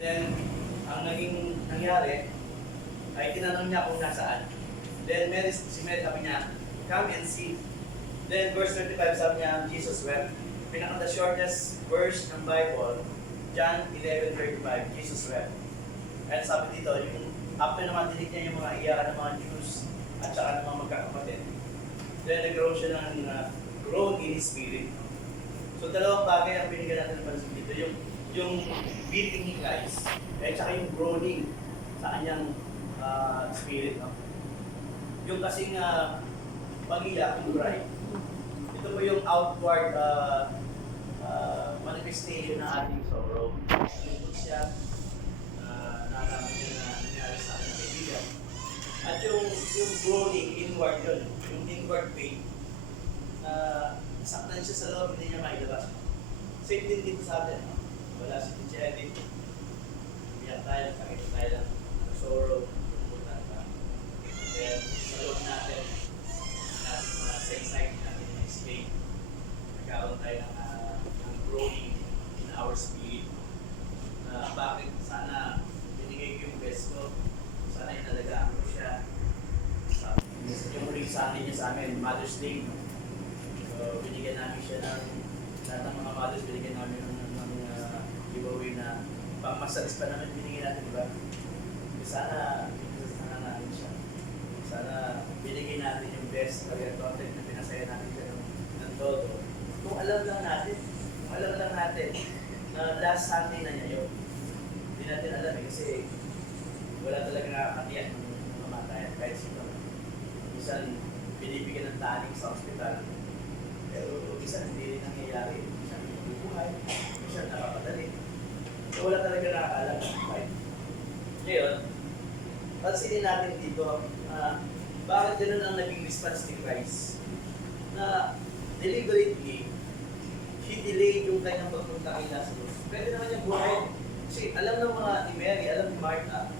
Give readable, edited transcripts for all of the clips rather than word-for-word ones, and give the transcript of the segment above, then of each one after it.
Then, ang naging nangyari, ay tinanong niya kung nasaan. Then, si Mary sabi niya, come and see. Then, verse 35 sabi niya, Jesus wept. Pinaka the shortest verse ng Bible, John 11:35, Jesus wept. Kaya sabi dito, yung after naman dinig niya yung mga iyakan ng mga Jews at saka ng mga magkakapatid, then nagkaroon siya ng groan in his spirit. So dalawang bagay ang binigyan natin ng pansin dito, yung beating ni Christ, at saka yung groaning sa kanyang spirit. No? Yung kasing pag-iyak, yung cry, ito po yung outward manifestation ng ating sorrow. Lungkot siya, nalaman niya na nangyari sa ating kaibigan. At yung groaning, inward yun, yung inward pain, saktan siya sa loob, hindi niya mailabas. Same din dito sa atin. No? Wala si Teacher Edith. Umiyak tayo, nakakita tayo lang ng sorrow, lungkutan ka. Then, sa loob natin mga sa-excite natin na-explain. Nagkaroon tayo ng groaning in our spirit. Bakit sana binigay ko yung best ko, sana inalagaan ko siya. Yung huling sa akin niya sa amin, Mother's Day. So, binigyan namin siya ng lahat ng mga mothers, binigyan namin ng giveaway na pang-masalis pa naman binigyan natin, diba? Sana natin siya. Sana binigyan natin yung best career content na pinasaya natin siya ng todo. Kung alam lang natin na last Sunday na niya yun, hindi natin alam kasi wala talaga nakakatiyan ng mamatayan kahit sino. Minsan, binibigyan ng taning sa ospital, pero minsan hindi rin nangyayari. Minsan bubuhay, minsan nakapadali. So wala talaga nakakaalam ng buhay. Ngayon, pansinin natin dito, bakit ganun ang naging response ni Christ? Na deliberately, he delayed yung kanyang pagpunta kay Lazarus. Pwede naman niyang buhayin. Kasi alam ng mga ni Mary, alam ni Martha,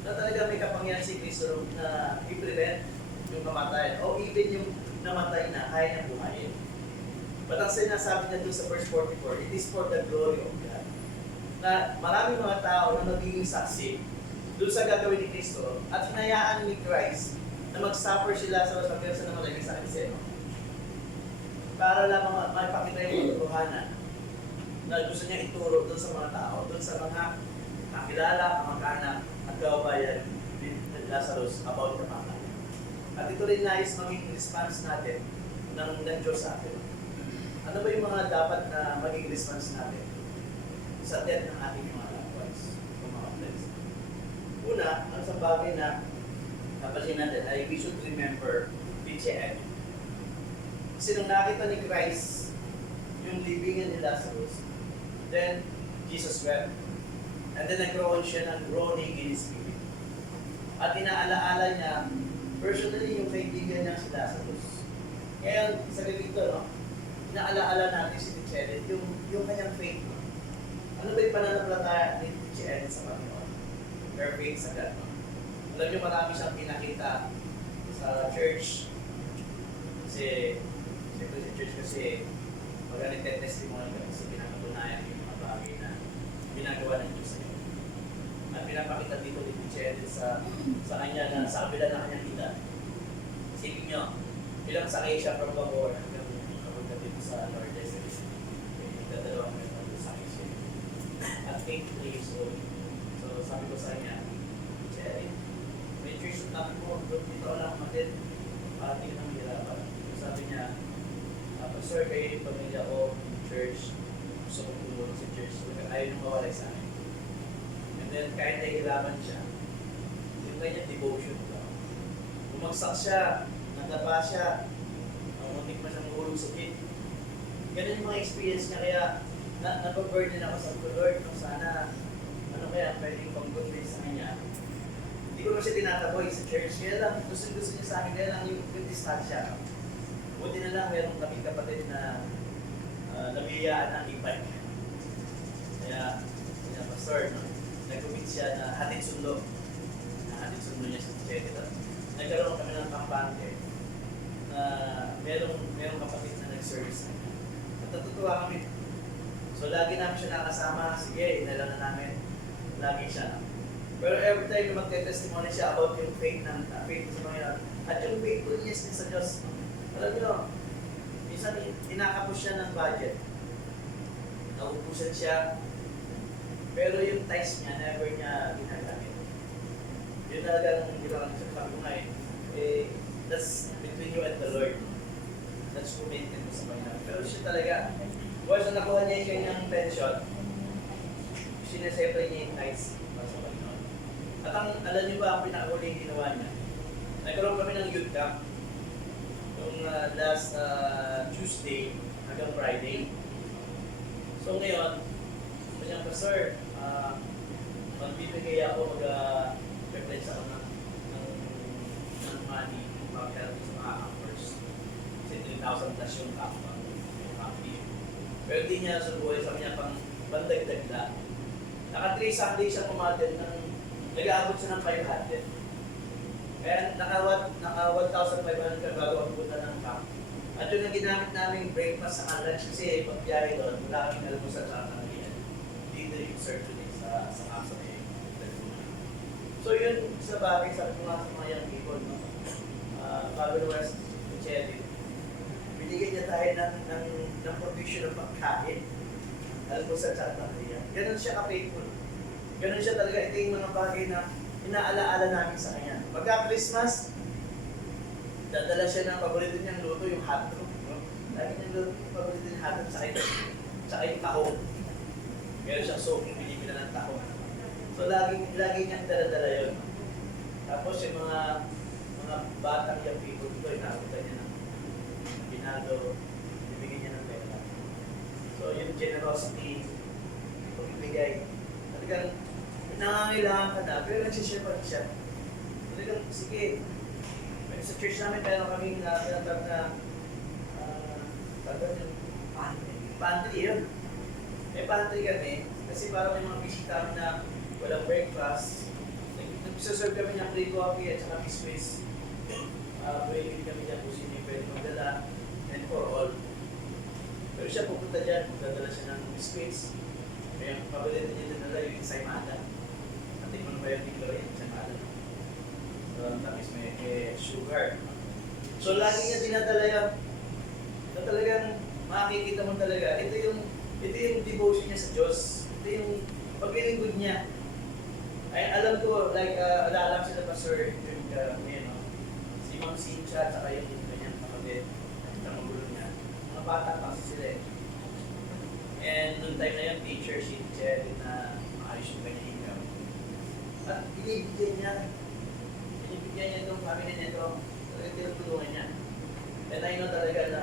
na talaga may kapangyarihan si Kristo na i-prevent yung kamatayan. O even yung namatay na, kaya niyang buhayin. But ang sinasabi niya doon sa verse 44, it is for the glory of God. Na maraming mga tao na nagiging saksi doon sa gagawin ni Kristo at hinayaan ni Christ na mag-suffer sila sa pagkira sa namatay sa Aniseno. Para lamang maipakita yung katotohanan na gusto niya ituro doon sa mga tao, doon sa mga kakilala, kamag-anak at kababayan ni Lazarus about the kamatayan. At ito rin nais maging response natin ng Diyos sa atin. Ano ba yung mga dapat na maging response natin sa death ng ating mga loved ones, mga friends? Una, ang sa bagay na napansin natin ay we should remember Teacher Edith. Kasi nung nakita ni Christ yung libingan ni Lazarus, then Jesus wept. And then nagkaroon siya ng groaning in his spirit. At inaalaala niya personally yung kaibigan niya si Lazarus. Ngayon, sa ganito, no? Inaalaala natin si Teacher Edith, yung kanyang faith. No? Ano ba yung pananampalataya ni Teacher Edith sa Panginoon? Her faith sa God. No? Alam niyo, marami siyang pinakita sa church. Kasi siyempre sa church kasi magaling testimony ka kasi pinapatunayan yung mga bagay na ginagawa ng Diyos sa iyo. At pinapakita dito ni Teacher Edith sa kanya na sa kabila ng kanyang kita. Isipin niyo, bilang sakay siya from Bacoor hanggang kapunta dito sa Lourdes. Nagdadalawang meron sakay siya. At 83 years old. So sabi ko sa kanya, Teacher Edith, may church na mo, dito lang matid, para tingin ng hirapan. Sabi niya, Pastor, kayo yung pamilya ko, church, gusto kong tumulong sa church. Ayaw nang mawalay sa akin. And then, kahit nahihirapan siya, yung kanyang devotion ko. Bumagsak siya, nadapa siya, muntik pa siyang mahulog sa pit. Ganun yung mga experience niya, kaya napag-burden ako sa Lord, kung sana, kaya pwedeng pag-convince sa kanya. Hindi ko na siya tinataboy sa church, kaya lang, gusto niya sa akin, kaya lang yung distansya. Buti na lang, meron kaming kapatid na nabiyayaan ng e-bike. Kaya, Pastor, no? Nag-commit siya na hatid sundo. Hatid sundo niya sa Teacher. Nagkaroon kami ng kampante na merong kapatid na nag-service na niya. At natutuwa kami. So, lagi namin siya nakasama. Sige, inalam na namin. lagi siya. Pero every time na magte-testimony siya about yung faith sa mga yan, at yung faithfulness niya sa Diyos. Alam niyo, minsan tinakapos siya ng budget. Nauubusan siya. Pero yung tithes niya, never niya ginagamit. Yun talagang ginagamit sa sabi ko nga that's between you and the Lord. That's commitment mo sa Panginoon. Pero siya talaga, once na nakuha niya yung kanyang pension, sineseparate niya yung tithes para sa Panginoon. At alam niyo ba, ang pinakahuling ginawa niya? Nagkaroon kami ng youth camp yung last Tuesday hanggang Friday. So ngayon, kanyang pastor, magbibigay ako mag-pledge ako ng money para sa mga campers. Kasi 3,000 plus yung camp, yung happy. Pero hindi niya subuhay sa kanya pang bandagdag na. Naka 3 Sunday siya pumatid ng nag-aabot siya ng 500. Kaya naka 1,500 ka bago ang punta ng camp. At yun ang ginamit naming breakfast sa lunch kasi pag-biyahe doon, wala kaming almusal sa kanilian. Dito yung search today sa kasa na yung Laguna. So yun sa bagay, sabi ko nga sa mga young people, no? Pablo West, Chedi, binigyan niya tayo ng provision ng pagkain. Almusal sa kanilian. Ganon siya ka-faithful. Ganon siya talaga. Ito yung mga bagay na inaalaala namin sa kanya. Pagka-Christmas, dadala siya ng paborito niyang luto, yung hotdog. No? Lagi niyang luto yung paborito niyang hotdog sa yung tahong. Meron siyang soaking, binibila ng tahong. So, lagi niyang dala-dala yun. Tapos yung mga batang young people dito, inaabot niya ng binado, bibigyan niya ng pera. So, yung generosity, pagbibigay. Talagang, nangangailangan ka na, pero nagsishare pa rin siya. Talagang, sige, sa church namin, meron kaming tinatawag na pantry yun. May pantry kami, kasi parang may mga bisita kami na walang breakfast. Nagsaserve kami ng free coffee at saka biscuits. Pwede kami dyan kung sino yung pwede magdala, and for all. Pero siya pupunta dyan, magdadala siya ng biscuits. Kaya pabilitin niya din nila yung ensaymada. Natikman mo yung tiglo yung ensaymada. Tapos may sugar. So lagi niya dinadala yan. Na talagang makikita mo talaga, ito yung devotion niya sa Diyos. Ito yung paglilingkod niya. Ay, alam ko, like, alam sila Pastor si Ma'am Cynthia at saka yung kanyang kapatid at magulo niya. Mga bata pa sila eh. And noong time na yung teacher, si Jerry na maayos yung kanyang income. At binibigyan niya itong family nito, talagang tinutulungan niya. And I know talaga na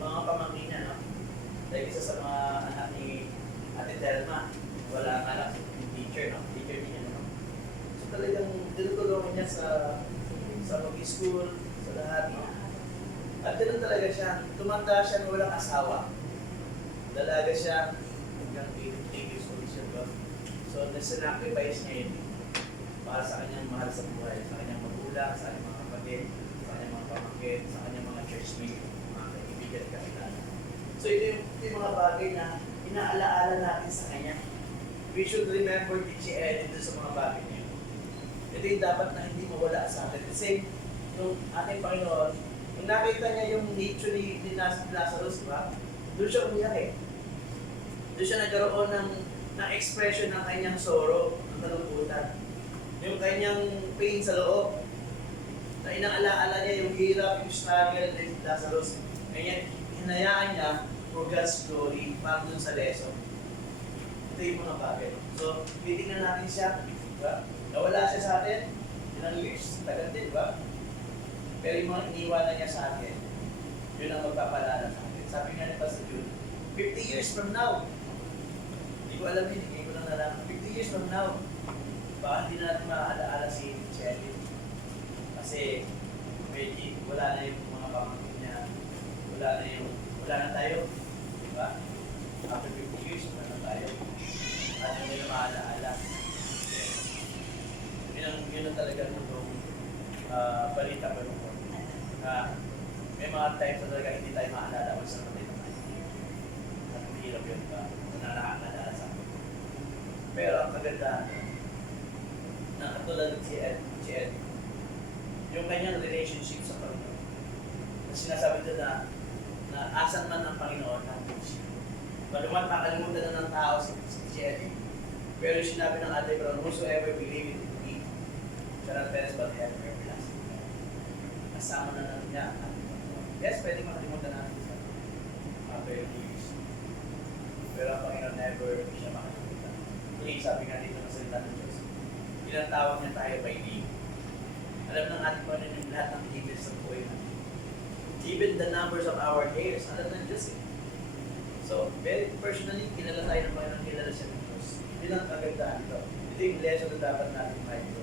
mga pamangkin niya, no? Like isa sa mga anak ni Ate Telma, wala ang anak yung teacher, no? Teacher niya, no? So talagang tinutulungan niya sa mag-school, sa lahat, no? At ganun talaga siya, tumanda siya na walang asawa. Dalaga siya, hanggang 8 years old siya, no? So nasacrifice niya yun para sa kanyang mahal sa buhay, sa kanyang magulang, sa kanyang mga kapatid, sa kanyang mga pamangkin, sa kanyang mga churchmate, mga kaibigan, kakilala. So ito yung mga bagay na inaalaala natin sa kanya. We should remember did she edit sa mga bagay niya. Ito yung dapat na hindi mawala sa atin. Kasi yung ating Panginoon, nung nakita niya yung nature ni Lazarus, diba? Doon siya umiyak eh. Doon siya nagkaroon ng expression ng kanyang sorrow, ng kalungkutan. Yung kanyang pain sa loob, na inaalaala niya yung hirap, yung struggle ni Lazarus. Kaya hinayaan niya for God's glory, para dun sa lesson. Ito yung mga bagay. So, titignan natin siya, diba? Nawala siya sa atin, ilang years, tagal din, diba? Pero yung mga iniwanan niya sa atin, yun ang magpapalala sa atin. Sabi nga ni Pastor June, 50 years from now, hindi ko alam yun, hindi ko lang nalaman, 50 years from now, baka hindi natin maaalaala si Chelly. Kasi medyo wala na yung mga pamangkin niya, wala na tayo, diba? After 50 years, wala na tayo. At hindi na maalaala. Yun ang talaga nung balita pa nung may mga times na talaga hindi tayo maalala kung saan natin naman. At mahirap yun ba? Nananakalala sa akin. Pero ang kagandahan na katulad si Ed, yung kanyang relationship sa Panginoon. Na sinasabi doon na asan man ang Panginoon, nandun siya. Malumat makalimutan na ng tao si Ed. Pero yung sinabi ng Ate Brown, whosoever believe in me, shall not perish but have everlasting life. Kasama na lang niya ang ating Panginoon. Yes, pwede makalimutan natin sa after years. Pero ang Panginoon never siya makalimutan. Kaya sabi nga dito ng salita ng Diyos, tinatawag niya tayo by name. Alam ng ating Panginoon yung lahat ng events sa buhay natin. Even the numbers of our hairs, alam ng Diyos eh. So, very personally, kilala tayo ng Panginoon, kilala siya ng Diyos. Yun ang kagandahan ito. Ito yung lesson na dapat natin maito.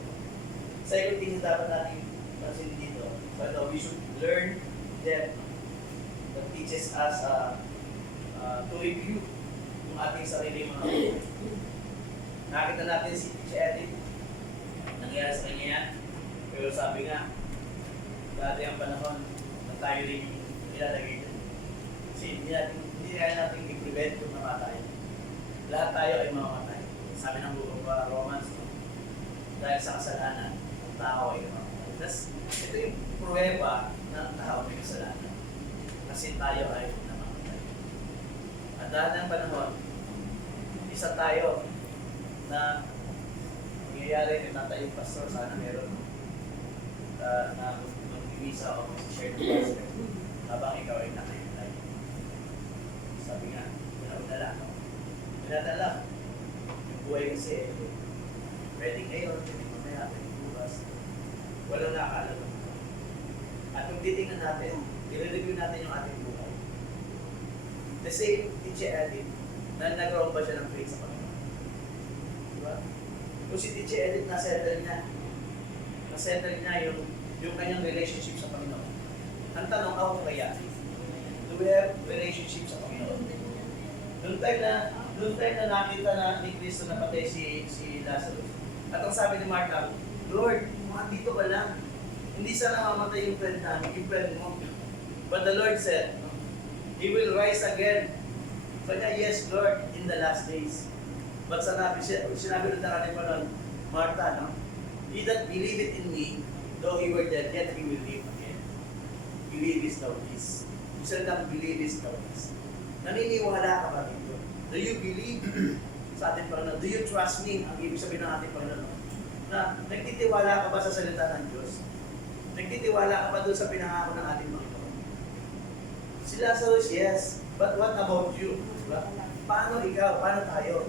Second thing na dapat natin pansin dito, but we should learn them that teaches us to review yung ating sarili mga buhay. Nakita natin si Teacher Edith, nangyari sa kanya yan. Pero sabi nga, dati ang panahon na tayo rin yung nilalagay dyan. Kasi hindi natin i-prevent kung namatay. Lahat tayo ay mamamatay. Sabi ng buong Romans, dahil sa kasalanan, ang tao ay mamamatay. Tapos, ito yung pruweba na ang tao may kasalanan. Kasi tayo ay namamatay. At dahil ng panahon, isa tayo na mangyayari, natay yung pastor, sana meron na mag-imisa o mag-share ng pastor habang ikaw ay nakahintay. Sabi nga, pinadala. Yung buhay kasi, pwedeng ngayon, pwedeng mamaya, pwedeng bukas, walang nakakaalam. At kung titingnan natin, i-review natin yung ating buhay. The same Teacher Edith, na nag-roll ba siya ng faith sa Panginoon? Diba? Kung si Teacher Edith, nasettle niya yung kanyang relationship sa Panginoon. Ang tanong, ako kaya, do we have relationship sa Panginoon? Noong time na nakita na ni Cristo na patay si Lazarus. At ang sabi ni Martha, Lord, dito ka lang. Hindi sana mamatay yung friend namin, yung friend mo. But the Lord said, He will rise again. Kanya, yes, Lord, in the last days. But sinabi rin na natin pa nun, Martha, no? He that believeth in me, though he were dead, yet he will live again. Believest thou this. Yung salitang believest thou this. Naniniwala ka ba dito? Do you believe sa ating Panginoon? Do you trust me? Ang ibig sabihin ng ating Panginoon. Na nagtitiwala ka ba sa salita ng Diyos? Nagtitiwala ka ba doon sa pinangako ng ating Panginoon? Si Lazarus, yes. But what about you? Diba? Paano ikaw? Paano tayo?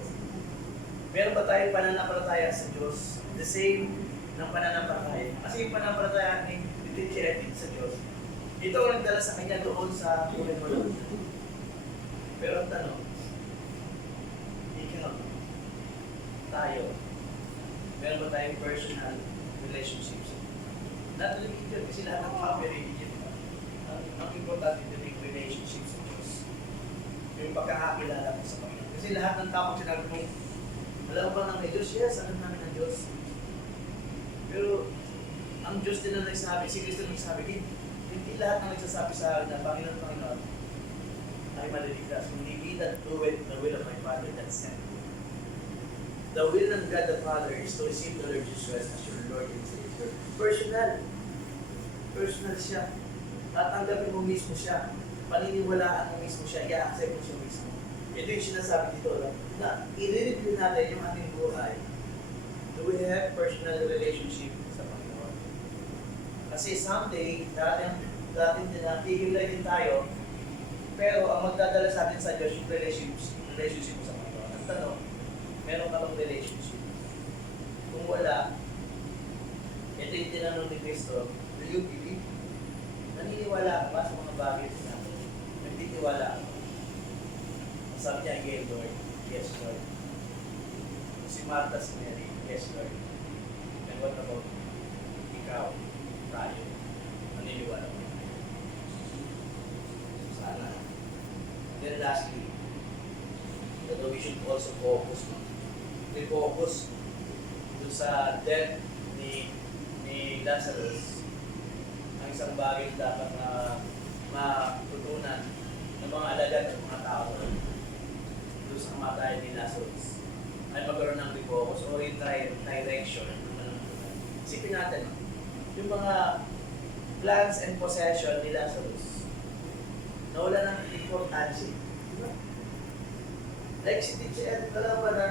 Meron ba tayong pananampalataya sa Diyos? The same ng pananampalataya. Kasi yung pananampalataya ni Teacher Edith sa Diyos, ito ang nagdala sa kanya doon sa buhay mo lang. Pero ang tanong, ikaw, tayo, meron ba tayong personal relationships? Not religion, kasi lahat ng mga religion. Ang importante ito yung relationships sa Diyos. Yung pagkakakilala mo sa Panginoon. Kasi lahat ng tao sinabi mo, alam mo ba ng may Diyos? Yes, alam namin ng Diyos. Pero, ang Diyos din na nagsasabi, si Kristo nagsasabi, hindi lahat ng nagsasabi sa akin na Panginoon ay maliligtas. Hindi he that doeth the will of my Father that sent me. The will of God the Father is to receive the Lord Jesus Christ as your Lord and Savior. Personal. Personal siya. At tanggapin mo mismo siya. Paniniwalaan mo mismo siya. I-accept mo siya mismo. Ito yung sinasabi dito, na i-review natin yung ating buhay. Do we have personal relationship sa Panginoon? Kasi someday, dating hihilay din tayo, pero ang magdadala sa atin sa Diyos yung relationship mo sa Panginoon. Ang tanong, meron ka bang relationship? Kung wala, ito yung tinanong ni Kristo, do you believe? Naniniwala ka ba sa mga bagay natin? Nagtitiwala ka ba? Sabi niya, yes, Lord. Yes, Lord. Si Martha, si Mary, yes, Lord. And what about ikaw, tayo? Naniniwala mo? Sana. Then lastly, that we should also focus. Refocus dun sa death ni Lazarus. Ang isang bagay dapat na matutunan ng mga alagad at mga tao doon sa kamatayan ni Lazarus ay magkaroon ng focus o yung direction ng malungkutan. Isipin natin, yung mga plans and possession ni Lazarus, nawala ng importansya. Diba? Like si Teacher, alam ba na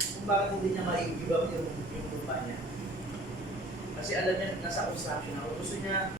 kung bakit hindi niya ma-give up yung lupa niya? Kasi alam niya, nasa construction ako. Gusto niya